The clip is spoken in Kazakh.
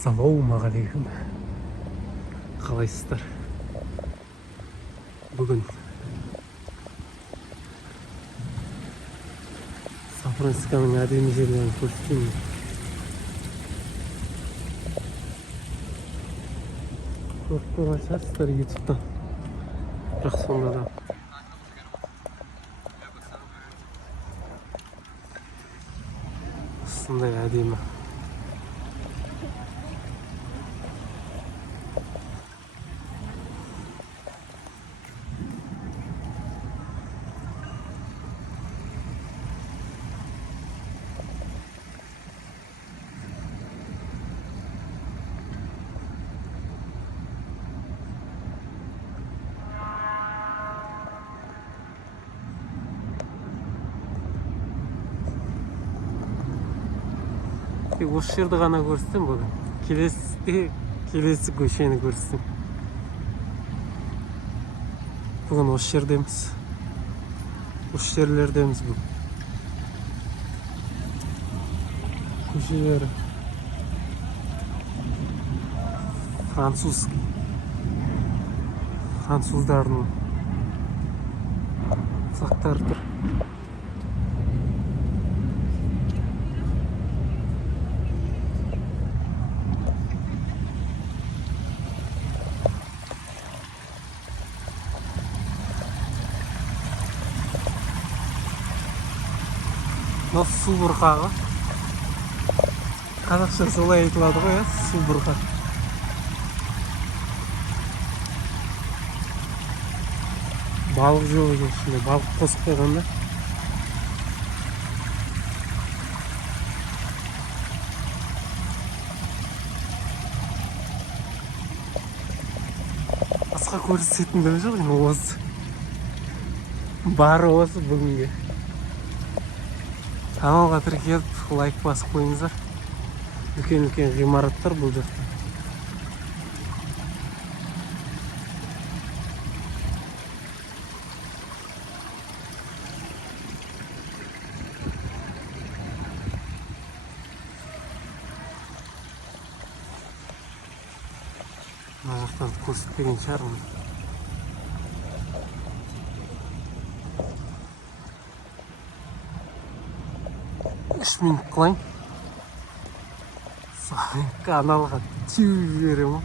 Ассалаумағалейкум. Қалайсыздар? Бүгін Сан-Францисконың әдемі жерлерін көрсетейін. Көріп тұрған шығарсыздар ютубтан. Бірақ сонда да осындай әдемі. Осы жерді ғана көрсетем бүгін. Келесі көшені көрсетем. Бүгін осы жердеміз. Осы жерлердеміз бүгін. Көшелері француздардың сақтары тұр. Мынау су бұрқағы. Қазақша солай айтылады ғой, су бұрқақ. Балық жоқ екен ішінде, балық қосып қойғанда. Басқа көрсететіндігі жоқ енді осы. Бары осы бүгінге. Каналға тіркеліп, лайк басып қойыңыздар. Үлкен-үлкен ғимараттар бұл жақта. Мына жақтан көрсетпеген шығармын. 3 минут қылайын. Каналға теуіп жіберемін.